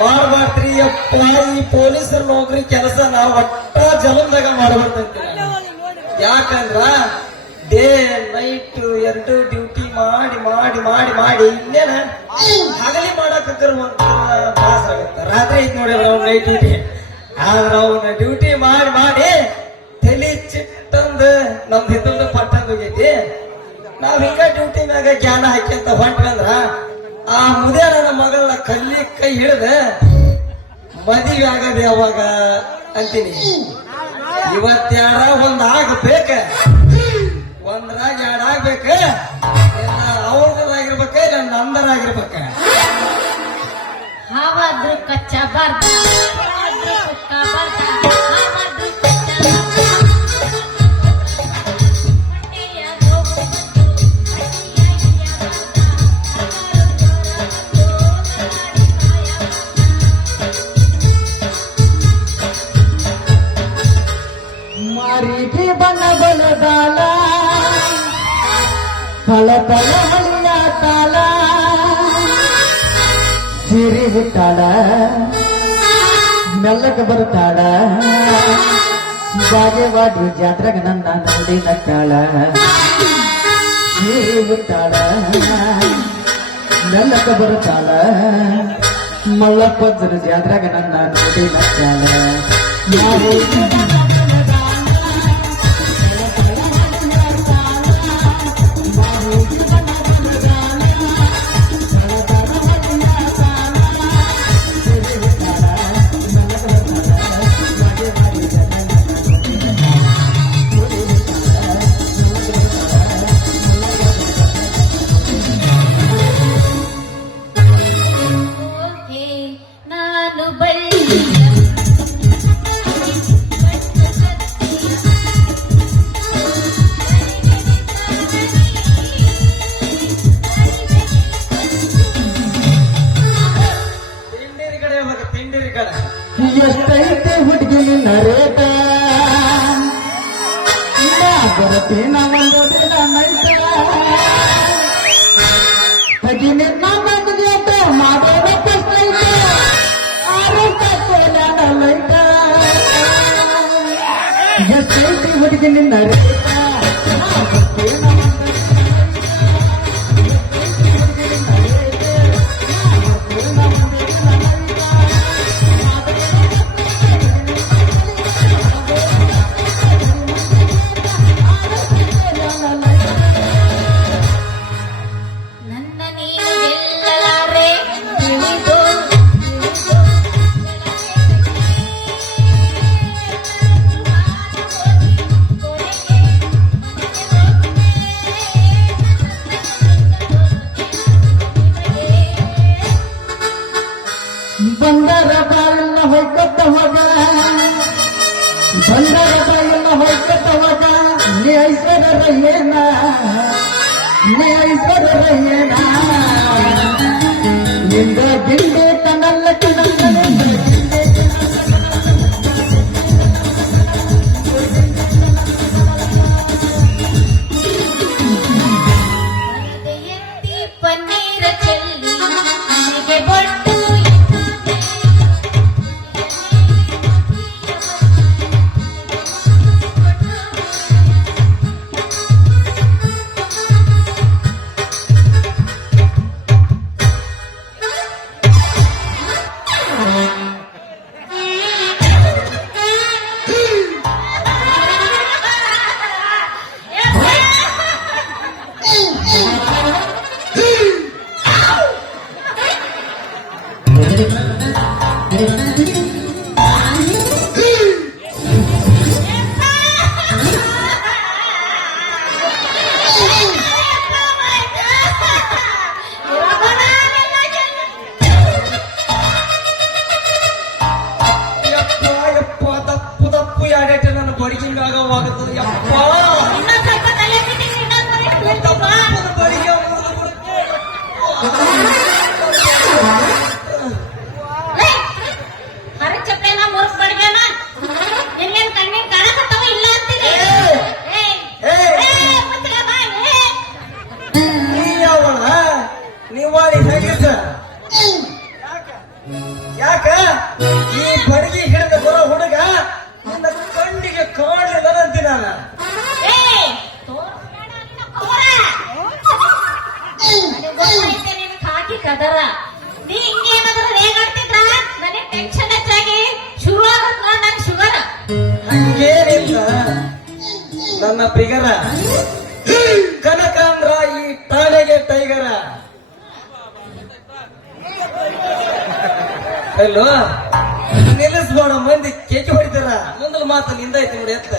ಮಾಡ್ಬಾರ್ದ್ರಿ ಅಪ್ಪ. ಈ ಪೊಲೀಸರ ನೌಕರಿ ಕೆಲಸ ನಾವು ಒಟ್ಟ ಜಲಂದಾಗ ಮಾಡ್ಬಾರ್ದಂತ. ಯಾಕಂದ್ರ ಡೇ ನೈಟ್ 2 ಡ್ಯೂಟಿ ಮಾಡಿ ಮಾಡಿ ಮಾಡಿ ಮಾಡಿ ಇನ್ನೇನ ಹಗಲಿ ಮಾಡಕ್ ಪಾಸ್ ಆಗತ್ತ. ರಾತ್ರಿ ಐತ್ ನೋಡಿ ನಾವು ನೈಟ್ ಡ್ಯೂಟಿ. ಆದ್ರ ಅವನ್ನ ಡ್ಯೂಟಿ ಮಾಡಿ ಮಾಡಿ ತಲಿ ಚಿಟ್ಟಂದ ನಮ್ದು ಹಿತ್ತಲ್ದ ಪಟ್ಟಂದ ಹೋಗೈತಿ. ನಾವ್ ಹಿಂಗ ಡ್ಯೂಟಿ ಮ್ಯಾಗ ಜ್ಞಾನ ಹಾಕ್ಯಂತ ಹೊಂಟ್ರಂದ್ರ ಆ ಮುದೇ ನನ್ನ ಮಗಳನ್ನ ಕೈ ಹಿಡಿದ ಮದುವೆ ಆಗದ ಯಾವಾಗ ಅಂತೀನಿ. ಇವತ್ತೆರಡ ಒಂದ್ ಆಗ್ಬೇಕ, ಒಂದ್ರಾಗ ಎರಡ್ ಆಗ್ಬೇಕ. ಅವ್ರದಾಗಿರ್ಬೇಕ, ನಂದರಾಗಿರ್ಬೇಕ. ಹಾವಾದ್ರೂ ಕಚ್ಚ ಬಾರ್ದ, ಮಾರಿಗೆ ಬನ ಬಲದಾಲ ಫಳ ಫಳ ಹಳಿಯ ತಾಲ ಸಿರಿ ಹುಟ್ಟಾಳ ಮೆಲ್ಲಕ ಬರ್ತಾಳ ಬಾಗೇವಾಡಿ ಜಾತ್ರೆಗ ನನ್ನ ನೋಡಿ ನಟ್ಟಾಳ. ಸಿರಿ ಹುಟ್ಟಾಳ ಮೆಲ್ಲಕ ಬರ್ತಾಳ ಮಲ್ಲಪ್ಪಜ್ಜನ ಜಾತ್ರೆಗ ನನ್ನ ನೋಡಿ ನಟ್ಟಾಳ. ಎಷ್ಟೈತೆ ಹುಡುಗಿ ನಿನ್ನ ರೇಟ ಬರತೇನ ಒಂದು ದಿನ ನೈಟ ಹಗಿ ನಿನ್ನ ಮಗದೇಟ ಮಾಡೋಣ ಪ್ರಶ್ನೈತ ಆರೋಗ್ಯ ಲೈಟ. ಎಷ್ಟೈತೆ ಹುಡುಗಿ ನಿನ್ನ ರೇಟ ಬಂದರ ಬಾಯನ್ನ ಹೊಯ್ಕತ್ತ ಹೋಗ, ಬಂದರ ಬಾಯನ್ನ ಹೊಯ್ಕತ್ತ ಹೋಗ. ನೀ ಐಶ್ವರ್ಯನ ನೀ ಐಶ್ವರ್ಯನ ನಿಂದ ಗಿಂಡಿ ಕಣ್ಣಲ್ಲ ಕಣ್ಣಲ್ಲ ಪನ್ನೀರ ಚೆಲ್ಲಿ ನನಗೆ ಬೊಟ್ಟು ಗೊತ್ತೈತೆ ನಿನ್ ಹಾಕಿ ಕದರ ನೀ ಹಿಂಗೇನಾದ್ರೂ ರೇಗಾಡ್ತಿದ್ರ ನನಗೆ ಟೆನ್ಷನ್ ಹೆಚ್ಚಾಗಿ ಶುರು ಆಗತ್ ನೋಡ್ ನನ್ ಶುಗರ್ ಹಂಗೇನಿಲ್ಲ ನನ್ನ ಬಿಗರ ಕನಕಾಂದ್ರ ಈ ಠಾಣೆಗೆ ಟೈಗರ ಅಲ್ಲೋ ನಿಲ್ಲಿಸ್ಬೇಡ ಮಂದಿ ಕೇಕಿ ಹೊಡಿತಾರ ಮುಂದಲ ಮಾತು ನಿಂದೈತಿ ನೋಡಿ ಎತ್ತ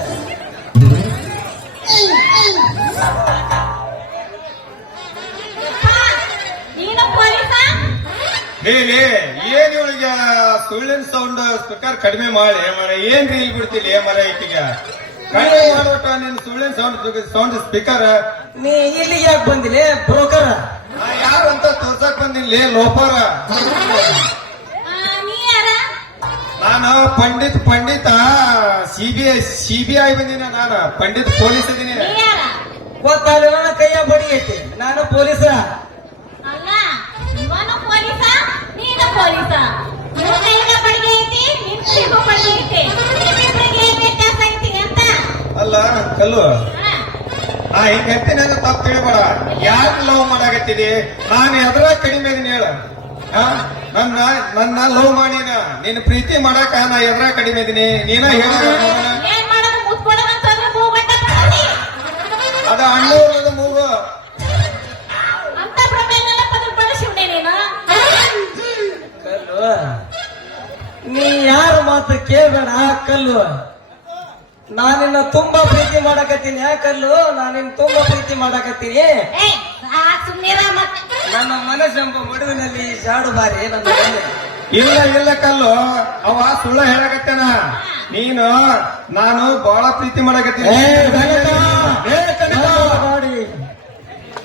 ನೀನು ಪೊಲೀಸ ಹೇಳಿ ಏನ್ ಇವಳಿಗೆ ಸುಳ್ಳಿನ ಸೌಂಡ್ ಸ್ಪೀಕರ್ ಕಡಿಮೆ ಮಾಡಿ ಮರ ಏನ್ ರೀಲ್ ಬಿಡ್ತಿಲ್ಲ ಮರ ಈಕಿಗೆ ಕಡಿಮೆ ಮಾಡ್ಬಿಟ್ಟ ನೀನ್ ಸುಳ್ಳಿನ ಸೌಂಡ್ ಸ್ಪೀಕರ್ ನೀ ಇಲ್ಲಿಗೆ ಯಾಕೆ ಬಂದಿಲ್ಲ ಬ್ರೋಕರ ಯಾರಂತ ತೋರ್ಸಕ್ ಬಂದಿಲ್ಲ ಲೋಪರ ನೀ ಯಾರ ನಾನು ಪಂಡಿತ ಸಿಬಿಐ ಬಂದಿನ ನಾನು ಪಂಡಿತ್ ಪೊಲೀಸ್ ಇದೀನಿ ನೀ ಯಾರ ಗೊತ್ತಾಗಲಿ ನನ್ನ ಕೈಯ ಬಡಿ ಐತಿ ನಾನು ಪೊಲೀಸ ಅಲ್ಲ ಇವನು ಪೊಲೀಸ ನೀನು ಪೊಲೀಸ ನಿನ್ನ ಕೈಗೆ ಬಡಿಗೆ ಐತಿ ನಿನ್ ಕೈಗೂ ಬಡಿಗೆ ಐತಿ ನಿಮ್ಮಿಬ್ರಿಗೆ ಏನ್ ವ್ಯತ್ಯಾಸ ಐತಿ ಅಂತ ಅಲ್ಲ ಕಲ್ಲು ಹಾ. ಹಿಂಗ ಹೇಳ್ತೀನಿ ಅಂದ್ರೆ ತಪ್ಪು ತಿಳಿಬೇಡ ಯಾಕೆ ಲವ್ ಮಾಡಾಕತ್ತಿದಿ ನಾನು ಎದ್ರ ಕಡಿಮೆ ಇದೀನಿ ಹೇಳ ನನ್ನ ಲವ್ ಮಾಡಿನ ನೀನ್ ಪ್ರೀತಿ ಮಾಡಾಕ ನಾ ಎದ್ರ ಕಡಿಮೆ ಇದೀನಿ ನೀನ ಹೇಳ ಏನ್ ಮಾಡೋದು ಮುತ್ಕೊಡೋದು ಅಂತಂದ್ರೆ ಮೂಗಂಟ ಮಾಡೋದಿ ಅದ ಅಣ್ಣವ್ರದ ಮೂಗು ಅಂತ ಪ್ರಮೇಲೆಲ್ಲ ಪದರ್ಪಡಿಸಿವ್ನೆ ನೀನು ಕಲ್ಲು ನೀ ಯಾರ ಮಾತು ಕೇಳಬೇಡ ಕಲ್ಲು ನಾನಿನ್ನ ತುಂಬಾ ಪ್ರೀತಿ ಮಾಡಕತ್ತೀನಿ ಕಲ್ಲು ನಾನಿನ್ ತುಂಬಾ ಪ್ರೀತಿ ಮಾಡಕತ್ತೀನಿ ಏಯ್ ಸುಮ್ನಿರ ಮತ್ತೆ ನನ್ನ ಮನಸ್ಸೆಂಬ ಮಡುವಿನಲ್ಲಿ ಜಾಡು ಬಾರಿ ನನ್ನ ಮನೆ. ಇಲ್ಲ ಕಲ್ಲು ಅವ ಸುಳ್ಳ ಹೇಳಕತ್ತೇನ ನೀನು ನಾನು ಬಹಳ ಪ್ರೀತಿ ಮಾಡಕತ್ತೀನಿ ಮಾಡಿ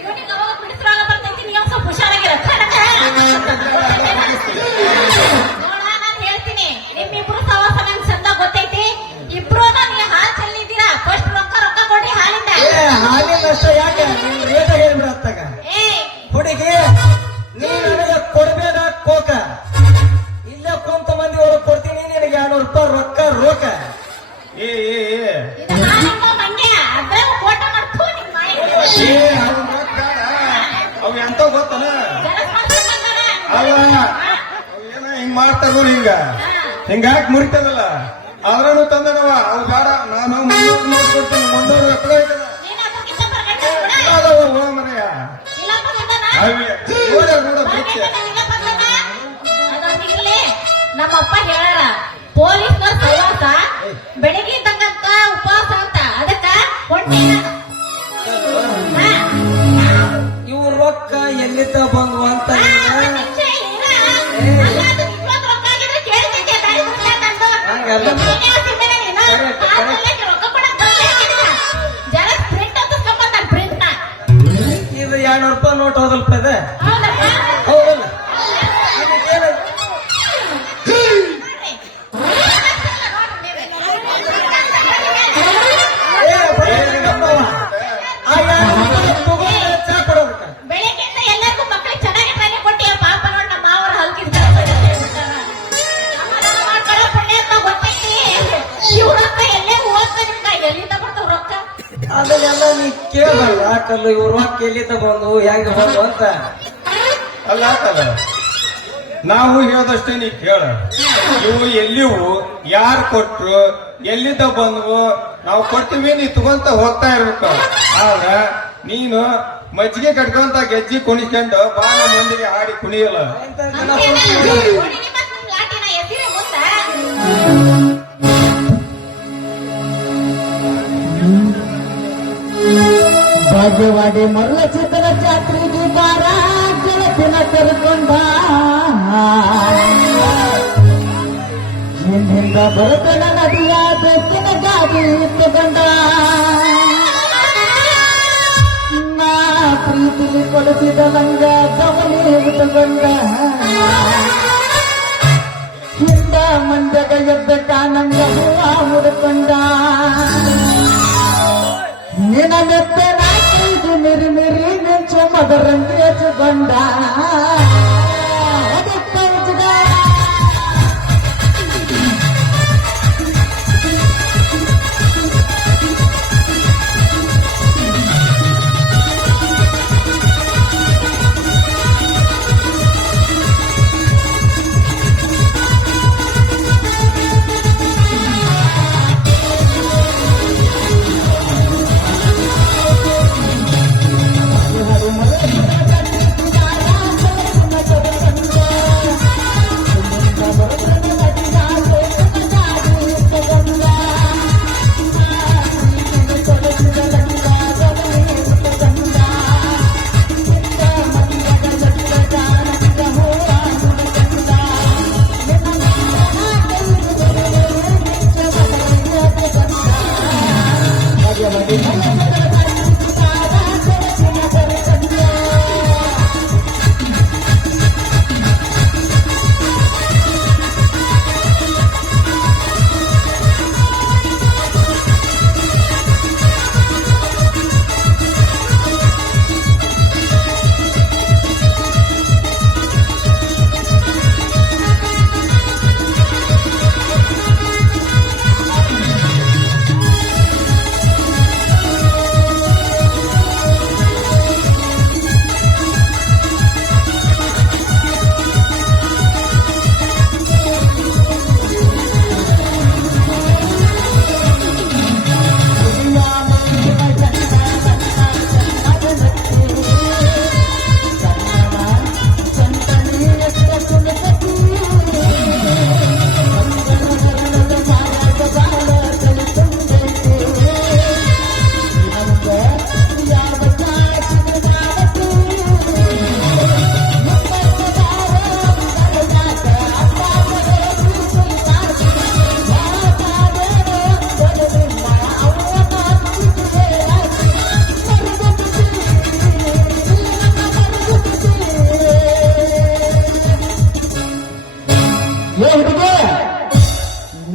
ಇವನಿಗೆ ಅವಾಗ ಬಿಡಿಸ್ರಾಗ ಬರ್ತೈತಿ ನೀವು ಸ್ವಲ್ಪ ಹುಷಾರಾಗಿರ ನೋಡ ನಾನು ಹೇಳ್ತೀನಿ ನಿಮ್ಮಿಬ್ರು ಸವಾಸ ನಂಗೆ ಚಂದ ಗೊತ್ತೈತಿ ಇಬ್ರು ನನಗೆ ಹಾಲು ಚೆಲ್ಲಿದ್ದೀರಾ ಫಸ್ಟ್ ರೊಕ್ಕ ಕೊಡಿ ಹಾಲಿಂದ ಹಾಲಿನ ಅಷ್ಟ ಯಾಕೆ ನೀನ್ ರೇಟ ಹೇಳ್ಬಿಡತ್ತಾಗ ಏಯ್ ಹುಡುಗಿ ನೀ ನನಗೆ ಕೊಡ್ಬೇಡ ಕೋಕ ಇಲ್ಲೇ ಕುಂತ ಮಂದಿ ಒಳಗೆ ಕೊಡ್ತೀನಿ ನಿನಗೆ 200 ರೂಪಾಯಿ ರೊಕ್ಕ ರೋಕ ಏ ಇದು ಹಾಲಿಂದ ಮಂಡ್ಯ ಅದ್ರಾಗ ಫೋಟೋ ಮಾಡ್ತು ನಿಮ್ಮ ಮಾಹಿತಿ ಅವ್ ಎಂತ ಗೊತ್ತನ ಜಲಸ್ ಮಾಡ್ಕೊಂಡ್ ಅಲ್ಲ ಅವ್ ಏನ ಹಿಂಗ್ ಮಾಡ್ತಾರ ನೋಡಿ ಹಿಂಗಾಕ್ ಮುರಿತದಲ್ಲ ಆದ್ರೂ ತಂದನವ ಅವ್ ಬೇಡ ನಾನು ಮುಂದೋರ್ ನೋಡ್ಕೊಡ್ತೇನೆ ಮುಂದೋರ್ ಎక్కడ ನೀನು ಅದಕ್ಕಿಂತ ಬರ್ಗಟ್ಟ ಮನೆಯ ಇಲ್ಲ ಬಂದನ ಅದೊಂದಿರ್ಲಿ ನಮ್ಮಪ್ಪ ಹೇಳಾರ ಪೊಲೀಸ್ನವ್ರ ಸವಾಸ ಬೆಳಿಗ್ಗೆ ಇದ್ದಂಗಂತ ಉಪವಾಸ ಅಂತ ಅದಕ್ಕ ಹೊಟ್ಟೆ ಇವ್ ರೊಕ್ಕ ಎಲ್ಲಿದ್ದ ಬಂದ್ವು ಅಂತ ಹಂಗಲ್ಲ. ಜರ ಪ್ರಿಂಟ್ ಅಂತ ಸಂಬಂಧ ಪ್ರಿಂಟ್ ಇದು 200 ರೂಪಾಯಿ ನೋಟ್ ಹೋದಲ್ಪ ಇದೆ ಹೌದಪ್ಪ ಹೌದಲ್ಲ ಚಾ ಕೊಡೋದಕ್ಕ ಬೆಳಿಗ್ಗೆಯಿಂದ ಎಲ್ಲರಿಗೂ ಮಕ್ಕಳಿಗೆ ಚೆನ್ನಾಗಿ ಟ್ರೈನಿಂಗ್ ಕೊಟ್ಟಿಯ ಪಾಪ ನೋಡ್ ನಮ್ಮ ಮಾವರ ಹಲ್ಕಿದ್ ಮಾಡ್ಕೊಳ್ಳೋ ಪುಣ್ಯ ಅಂತ ಗೊತ್ತೈತಿ ಇವ್ ರೊಕ್ಕ ಎಲ್ಲೇ ಹೋಗ್ತಾ ನಿಮ್ಗ ಎಲ್ಲಿಂದ ಬರ್ತಾವ ರೊಕ್ಕ ಅದನ್ನೆಲ್ಲ ನೀ ಕೇಳಲ್ಲ ಯಾಕಲ್ಲ ಇವ್ ರೊಕ್ಕ ಎಲ್ಲಿದ್ದ ಬಂದು ಹೆಂಗ ಬಂದು ಅಂತ ಅಲ್ಲ ಆತಲ್ಲ ನಾವು ಹೇಳದಷ್ಟೇ ನೀ ಕೇಳ ಇವು ಎಲ್ಲಿವು ಯಾರು ಕೊಟ್ರು ಎಲ್ಲಿದ್ದ ಬಂದ್ವು ನಾವು ಕೊಡ್ತೀವಿ ನೀ ತಗೊಂತ ಹೋಗ್ತಾ ಇರ್ಬೇಕು ಆದ್ರ ನೀನು ಮಜ್ಜಿಗೆ ಕಟ್ಕೊಂತ ಗೆಜ್ಜಿ ಕುಣಿಸ್ಕೊಂಡು ಬಾಳ ಮಂದಿಗೆ ಹಾಡಿ ಕುಣಿಯಲ್ಲ ಇಂಥ ಜನ ಸುಮ್ನೆ ಲಾಟಿನ ಎಸಿರೆ ಮುಂದ ಭಾಗ್ಯವಾಡಿ ಮರಳ ಚಿತ್ರ ಜಾತ್ರೆಗೆ ಬಾರ ಗೆಳತಿನ ಕರ್ಕೊಂಡ ಹಿಂದಿಂದ ಬರುತ್ತನ ನದಿಯ ಬೆಕ್ಕಿನ ಗಾಡಿ ತಗೊಂಡ ನಾ ಪ್ರೀತಿಲಿ ಕೊಡಿಸಿದ ನಂಗ ಗಮನಿ ತಗೊಂಡ ಹಿಂದ ಮಂದಗ ಎದ್ದ ಕಾನಂಗ ಹೂವ ಮುಡ್ಕೊಂಡ ನಿನ್ನ ಮೆತ್ತ ನಾಲ್ಕೈದು ಮಿರಿ ಮಿಂಚು ಮದರಂಗಿ ಹಚ್ಕೊಂಡ ಅದಕ್ಕೆ ಹಚ್ಚಿದ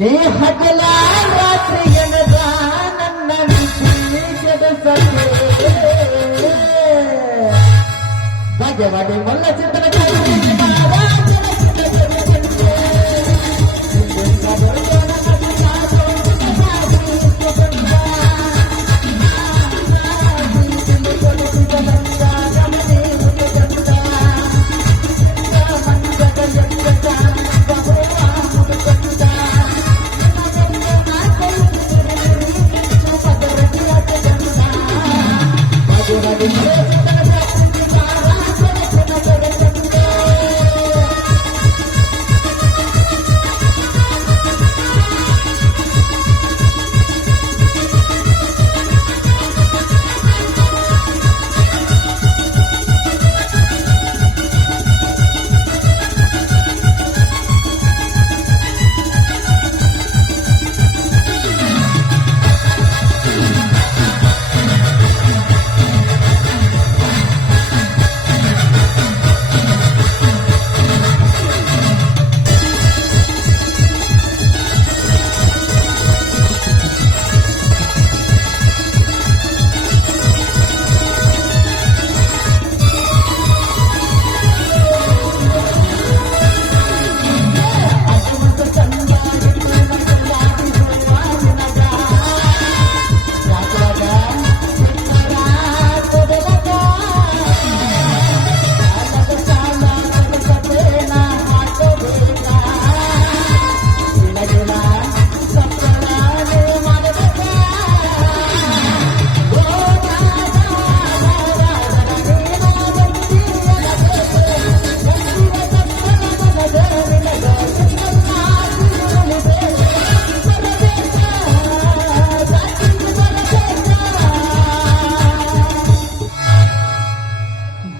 ನೀ ಹಗಲ ರಾತ್ರಿ ಎನದ ನನ್ನ ನಿದ್ದೆ ಭಾಗ್ಯವಾಡಿ ಮಲ್ಲ ಚಿತ್ರ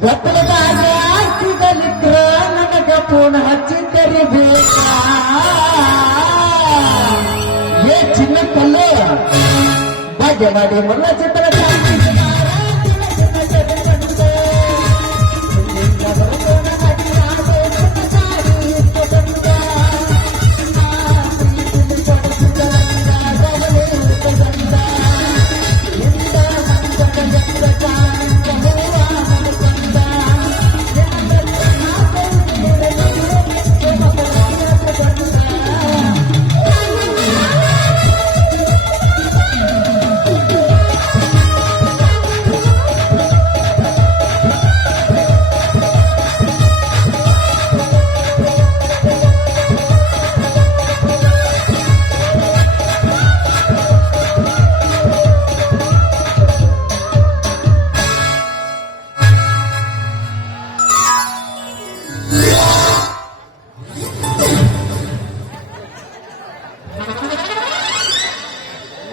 ಗದ್ದಲದಾಗ ಸಿಗಲಿದ್ರ ನನಗ ಫೋನ್ ಹಚ್ಚಿದ್ದರಿ ಬೇಕಾ ಏ ಚಿನ್ನ ಕಲ್ಲ ಭಾಗ್ಯವಾಡಿ ಮಲ್ಲ ಚಿತ್ರ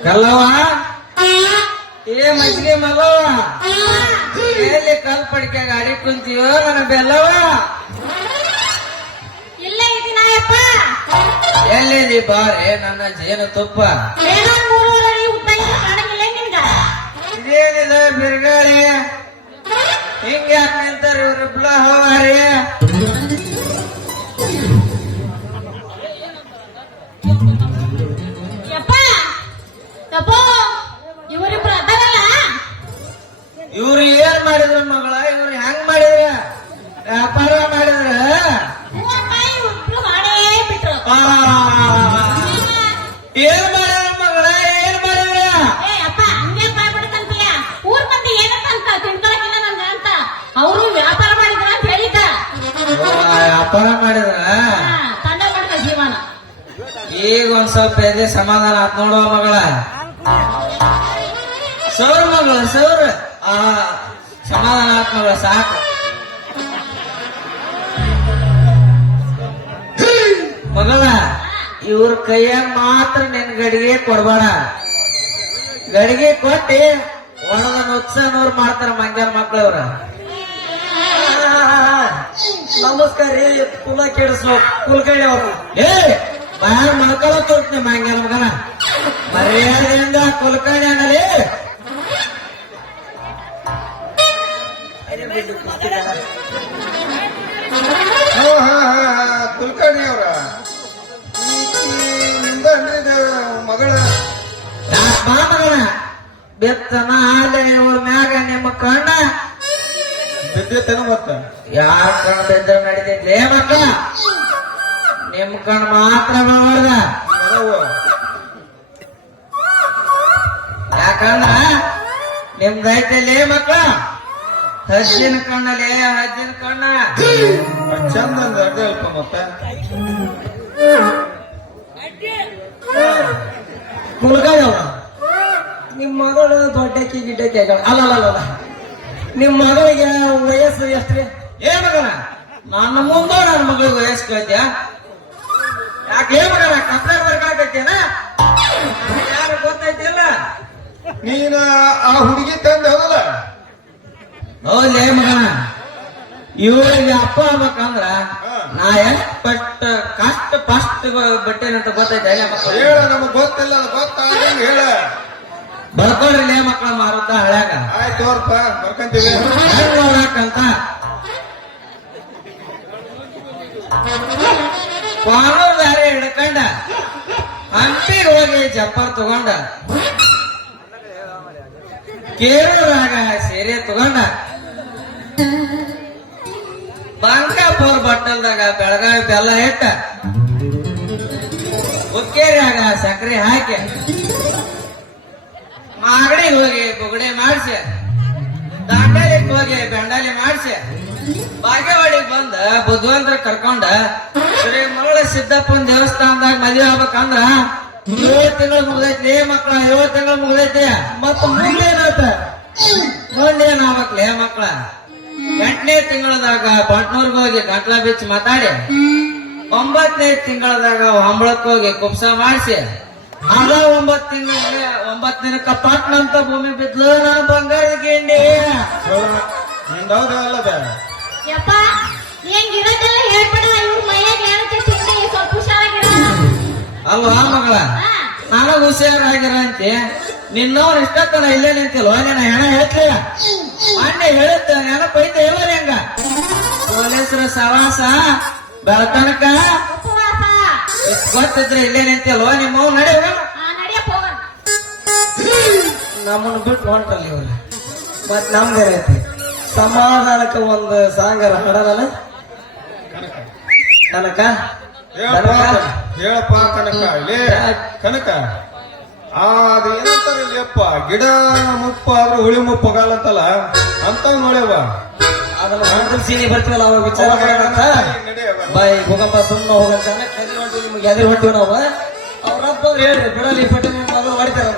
ಕಲ್ಲವ ಏ ಮಜ್ಜಿಗೆ ಮಲ್ಲವ ಎಲ್ಲಿ ಕಲ್ ಪಡಿಕೆ ಗಾಡಿ ಕುಂತೀಯೋ ನನ್ನ ಬೆಲ್ಲವ ಇಲ್ಲೇ ಇದೀನಪ್ಪ. ಎಲ್ಲಿ ಬಾರೆ ನನ್ನ ಜೇನು ತುಪ್ಪ ಏನೋ 3 ಅಡಿ ಉದ್ದ ಕಾಣಂಗಿಲ್ಲ ನಿನ್ಗ. ಇದೇನಿದ ಬಿರುಗಾಳಿ ಹಿಂಗ ಯಾಕೆ ನಿಂತಾರ ಇವ್ರಿಬ್ಲ ಹವಾರಿ ಯಪ್ಪ ಯಪ್ಪ ಇವರಿಬ್ರು ಅದಾರಲ್ಲ, ಇವ್ರು ಏನ್ ಮಾಡಿದ್ರು ಮಗಳ, ಇವ್ರು ಹೆಂಗ್ ಮಾಡಿದ್ರ ವ್ಯಾಪಾರ ಮಾಡಿದ್ರ ಹೂವಪ್ಪ ಇವ್ರಿಬ್ರು ಮಾಡೇ ಬಿಟ್ರು. ಏನ್ ಮಾಡ್ಯಾರ ಮಗಳ, ಏನ್ ಮಾಡ್ಯಾರ? ಏ ಅಪ್ಪ ಹಂಗೆ ಮಾಡ್ಬಿಡ್ತಂತೀಯ, ಊರ್ ಮಂದಿ ಏನಂತ ತಿಳ್ಕೊಳಕಿಲ್ಲ ನಂಗ ಅಂತ ಅವರು ವ್ಯಾಪಾರ ಮಾಡಿದ್ರ ಅಂತ ಹೇಳಿದ್ದ. ವ್ಯಾಪಾರ ಮಾಡಿದ್ರ ತಂಡ ಮಾಡ್ದ ಜೀವನ. ಈಗ ಒಂದ್ ಸ್ವಲ್ಪ ಎದೆ ಸಮಾಧಾನ ಆತ್ ನೋಡುವ ಮಗಳ. ಸೌರ್ ಮಗಳ ಸೌರ್ ಸಮಾಧಾನ ಆತ್ ಮಗಳ ಸಾಕು. ಮಗಳ ಇವ್ರ ಕೈಯಾಗ ಮಾತ್ರ ನಿನ್ ಗಡಿಗೆ ಕೊಡ್ಬೇಡ. ಗಡಿಗೆ ಕೊಟ್ಟಿ ಒಣದ ನುಕ್ಸಾನವ್ರು ಮಾಡ್ತಾರ ಮಂಗ್ಯಾನ ಮಕ್ಳು ಅವ್ರ. ನಮಸ್ಕಾರ ರೀ ಕುಲ ಕೆಡಿಸೋ ಕುಲಕರ್ಣಿ ಅವರು. ಏ ಬಾಳ ಮಲ್ಕೊಳ ತೋರ್ತೀನಿ ಮಂಗ್ಯಾನ ಮಗನ, ಮರ್ಯಾದೆಯಿಂದ ಕುಲಕರ್ಣಿ ಅನ್ನಲಿ. ಕುಲಕರ್ಣಿ ಅವರ ನಿಂದ ಬೆತ್ತನ ಆಲೆ ಇವ್ರ ಮ್ಯಾಗ ನಿಮ್ಮ ಕಣ್ಣ ಬಿದ್ದೈತೇನು ಮತ್ತ ಯಾರ ಕಣ್ಣು ಬಿದ್ದ ನಡಿತೈತಿ ಮಕ್ಕ ನಿಮ್ ಕಣ್ಣು ಮಾತ್ರ ಬೀಳ್ಬಾರ್ದ ಯಾಕಂದ್ರ ನಿಮ್ದೈತಲ್ಲಿ ಮಕ್ಕ ಹಜ್ಜಿನ ಕಣ್ಣಲ್ಲಿ ಹಜ್ಜಿನ ಕಣ್ಣ ಚಂದ ಅಡ್ಡ ಅಲ್ಪ ಮತ್ತ ಮುಳುಗಾಯವ ನಿಮ್ ಮಗಳು ದೊಡ್ಡಕ್ಕಿ ಗಿಡ್ಡಕ್ಕಿ ಅಲ್ಲ ನಿಮ್ ಮಗಳಿಗೆ ವಯಸ್ಸು ಎಷ್ಟ್ರಿ ಏ ಮಗನ ನನ್ನ ಮುಂದೆ ನನ್ನ ಮಗಳಿಗೆ ವಯಸ್ಸು ಕೇಳ್ತೀಯ ಯಾಕೆ ಏ ಮಗನ ಕಪ್ಪ ಬರ್ಕಾಕೈತೇನ ಯಾರು ಗೊತ್ತೈತಿಲ್ಲ ನೀನ ಆ ಹುಡುಗಿ ತಂದ ಹೌದಲ್ಲ ಹೌದ್ಲೇ ಮಗನ ಇವಳಿಗೆ ಅಪ್ಪ ಆಗ್ಬೇಕಂದ್ರ ನಾ ಎಷ್ಟು ಫಸ್ಟ್ ಬಟ್ಟೆನಂತ ಗೊತ್ತೈತೆ ಮಕ್ಕಳು ಹೇಳ ನಮಗ್ ಗೊತ್ತಿಲ್ಲ ಗೊತ್ತಾಗ ಹೇಳ ಬರ್ಕೊಳ್ರಿ ಮಕ್ಕಳ ಮಾರುತ್ತ ಹಳ್ಯಾಗ ಆಯ್ತು ತೋರ್ಪ ಬರ್ಕಂತೀವಿ ಹೆಂಗ್ ನೋಡಕಂತ ಕಾನೂರು ದಾರಿ ಹಿಡ್ಕೊಂಡ ಹಂಪಿಗೆ ಹೋಗಿ ಜಪ್ಪರ್ ತಗೊಂಡ ಕೇರೂರಾಗ ಸೀರೆ ತಗೊಂಡ ಬಂಕಾಪುರ್ ಬಟ್ಟಲ್ದಾಗ ಬೆಳಗಾವಿ ಬೆಲ್ಲ ಇಟ್ಟ ಹುಕ್ಕೇರಿಯಾಗ ಸಕ್ಕರೆ ಹಾಕಿ ಮಾಗಡಿಗೆ ಹೋಗಿ ಬುಗಡೆ ಮಾಡಿಸಿ ದಾಂಡಾಲಿಗೆ ಹೋಗಿ ಬೆಂಡಾಲಿ ಮಾಡಿಸಿ ಬಾಗೇವಾಡಿಗೆ ಬಂದ ಬುದ್ಧವಂತರ ಕರ್ಕೊಂಡ ಶ್ರೀ ಮರಳ ಸಿದ್ದಪ್ಪನ ದೇವಸ್ಥಾನದಾಗ ಮದುವೆ ಆಗ್ಬೇಕಂದ್ರ 7 ತಿಂಗಳು ಮುಗ್ದೈತಿ ಮಕ್ಕಳ 7 ತಿಂಗಳು ಮುಗ್ದೈತಿ ಮತ್ತ ಮುಂದೇನಾತ ಮುಂದೇನಾಗ್ಬೇಕ್ಲೇ ಮಕ್ಕಳ 8ನೇ ತಿಂಗಳದಾಗ ಬಂಟ್ನೂರ್ಗೆ ಹೋಗಿ ಗಂಟ್ಲ ಬಿಚ್ಚಿ ಮಾತಾಡಿ 9ನೇ ತಿಂಗಳದಾಗ ಹೊಂಬಳಕ್ ಹೋಗಿ ಕುಪ್ಸ ಮಾಡಿಸಿ ಅದ 9 ತಿಂಗಳ 9 ದಿನಕ್ಕ ಪಟ್ನಂತ ಭೂಮಿ ಬಿದ್ಲು ನನ್ನ ಬಂಗಾರದ ಗಿಂಡಿ ನಿಂದವ್ರ ಅಲ್ಲದ ಯಪ್ಪ ಹೆಂಗಿರೋದೆಲ್ಲ ಹೇಳ್ಬೇಡ ಇವ್ರ ಮೈಯಾಗ ಏನಂತ ಚಿಂತೆ ಸ್ವಲ್ಪ ಹುಷಾರಾಗಿರ ಅಲ್ವಾ ಮಗಳ ನಾನು ಹುಷಾರಾಗಿರಂತೆ ನಿನ್ನವ್ರು ಇಷ್ಟತನ ಇಲ್ಲೇ ನಿಂತಿಲ್ವ ನಿನ್ನ ಹೆಣ ಹೇಳ್ತೀಯ ಮೊನ್ನೆ ಹೇಳುತ್ತ ನೆನಪೈತೆ ಇಲ್ಲ ಹೆಂಗ ಪೊಲೀಸರ ಸವಾಸ ಬೆಳತನಕ ಉಪವಾಸ ಗೊತ್ತಿದ್ರೆ ಇಲ್ಲೇ ನಿಂತಿಲ್ವ ನಿಮ್ಮ ನಡೆ ನಡಿಯಪ್ಪ ಹೋಗೋಣ ನಮ್ಮನ್ನ ಬಿಟ್ಟು ಹೊಂಟಲ್ಲ ಇವ್ರು ಮತ್ ನಮ್ದೇ ಐತಿ ಸಮಾಧಾನಕ್ಕ ಒಂದು ಸಾಂಗರ ಹಾಡಲ್ಲ ಕನಕ ಹೇಳಪ್ಪ ಕನಕ ಲೇ ಕನಕ ಅದು ಏನಂತಾರಲ್ಲಪ್ಪ ಗಿಡ ಮುಪ್ಪ ಆದ್ರೂ ಹುಳಿ ಮುಪ್ಪ ಹೋಗಲ್ಲಂತಲ್ಲ ಅಂತಾವ್ ನೋಡ್ಯವ ಅದನ್ನ ಮಂಡಲ್ ಸೀನಿ ಬರ್ತೀವಲ್ಲ ಅವಾಗ ವಿಚಾರ ಮಾಡೋಣ ಬಾಯ್ ಭೂಕಂಪ ಸುಮ್ಮನೆ ಹೋಗಂತ ಕದಿ ಹೊಂಟಿವಿ ನಿಮ್ಗೆ ಎದುರು ಹೊಂಟಿವಿ ನಾವು ಅವ್ರಪ್ಪ ಹೇಳ್ರಿ ಬಿಡಲಿ ಪಟ್ಟಿ ಮಗಳು ಹೊಡಿತಾರ